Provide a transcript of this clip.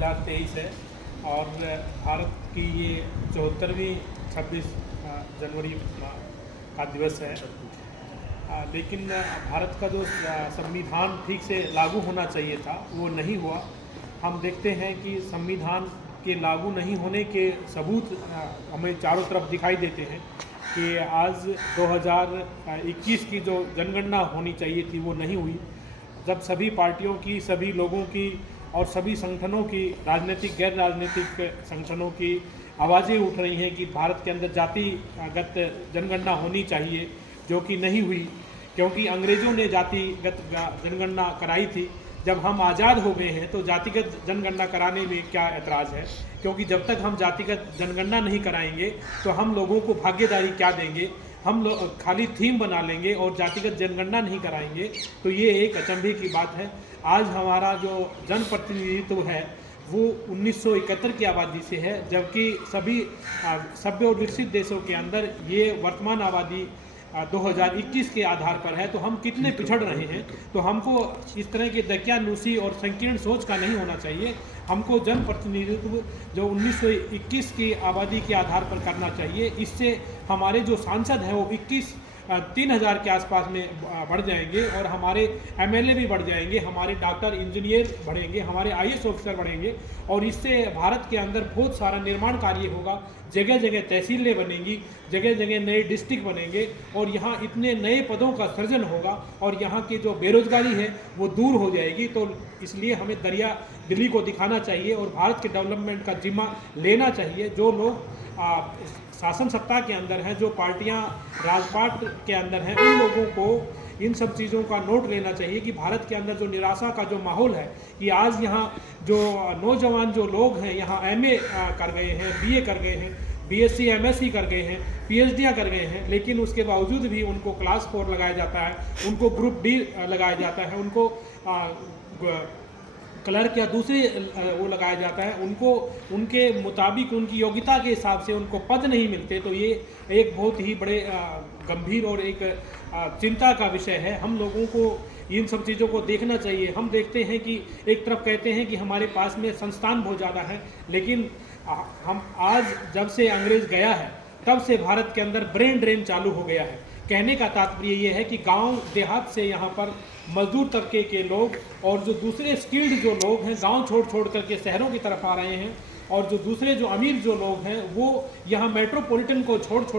2023 है और भारत की ये 74वीं 26 जनवरी का दिवस है। लेकिन भारत का जो संविधान ठीक से लागू होना चाहिए था वो नहीं हुआ। हम देखते हैं कि संविधान के लागू नहीं होने के सबूत हमें चारों तरफ दिखाई देते हैं कि आज 2021 की जो जनगणना होनी चाहिए थी वो नहीं हुई। जब सभी पार्टियों की, सभी लोगों की और सभी संगठनों की, राजनीतिक गैर राजनीतिक संगठनों की आवाज़ें उठ रही हैं कि भारत के अंदर जातिगत जनगणना होनी चाहिए, जो कि नहीं हुई क्योंकि अंग्रेज़ों ने जातिगत जनगणना कराई थी। जब हम आज़ाद हो गए हैं तो जातिगत जनगणना कराने में क्या ऐतराज़ है, क्योंकि जब तक हम जातिगत जनगणना नहीं कराएंगे तो हम लोगों को भागीदारी क्या देंगे। हम लोग खाली थीम बना लेंगे और जातिगत जनगणना नहीं कराएंगे, तो ये एक अचंभे की बात है। आज हमारा जो जनप्रतिनिधित्व है वो 1971 की आबादी से है, जबकि सभी सभ्य और विकसित देशों के अंदर ये वर्तमान आबादी 2021 के आधार पर है। तो हम कितने पिछड़ रहे हैं। तो हमको इस तरह के दकियानूसी और संकीर्ण सोच का नहीं होना चाहिए। हमको जनप्रतिनिधित्व जो 1921 की आबादी के आधार पर करना चाहिए। इससे हमारे जो सांसद हैं वो 3,000 के आसपास में बढ़ जाएंगे और हमारे एमएलए भी बढ़ जाएंगे, हमारे डॉक्टर इंजीनियर बढ़ेंगे, हमारे आईएएस ऑफिसर बढ़ेंगे और इससे भारत के अंदर बहुत सारा निर्माण कार्य होगा। जगह जगह तहसीलें बनेंगी, जगह जगह नए डिस्ट्रिक्ट बनेंगे और यहाँ इतने नए पदों का सृजन होगा और यहाँ की जो बेरोजगारी है वो दूर हो जाएगी। तो इसलिए हमें दरिया दिल्ली को दिखाना चाहिए और भारत के डेवलपमेंट का जिम्मा लेना चाहिए। जो लोग शासन सत्ता के अंदर हैं, जो पार्टियां राजपाट के अंदर हैं, उन लोगों को इन सब चीज़ों का नोट लेना चाहिए कि भारत के अंदर जो निराशा का जो माहौल है कि आज यहाँ जो नौजवान जो लोग हैं यहाँ एमए कर गए हैं, बीए कर गए हैं, बीएससी एमएससी कर गए हैं, पीएचडियाँ कर गए हैं, लेकिन उसके बावजूद भी उनको क्लास 4 लगाया जाता है, उनको ग्रुप डी लगाया जाता है, उनको क्लर्क या दूसरे वो लगाया जाता है, उनको उनके मुताबिक उनकी योग्यता के हिसाब से उनको पद नहीं मिलते। तो ये एक बहुत ही बड़े गंभीर और एक चिंता का विषय है। हम लोगों को इन सब चीज़ों को देखना चाहिए। हम देखते हैं कि एक तरफ कहते हैं कि हमारे पास में संस्थान बहुत ज़्यादा है, लेकिन हम आज जब से अंग्रेज़ गया है तब से भारत के अंदर ब्रेन ड्रेन चालू हो गया है। कहने का तात्पर्य ये है कि गांव देहात से यहाँ पर मजदूर तबके के लोग और जो दूसरे स्किल्ड जो लोग हैं गांव छोड़ करके शहरों की तरफ आ रहे हैं और जो दूसरे जो अमीर जो लोग हैं वो यहाँ मेट्रोपॉलिटन को छोड़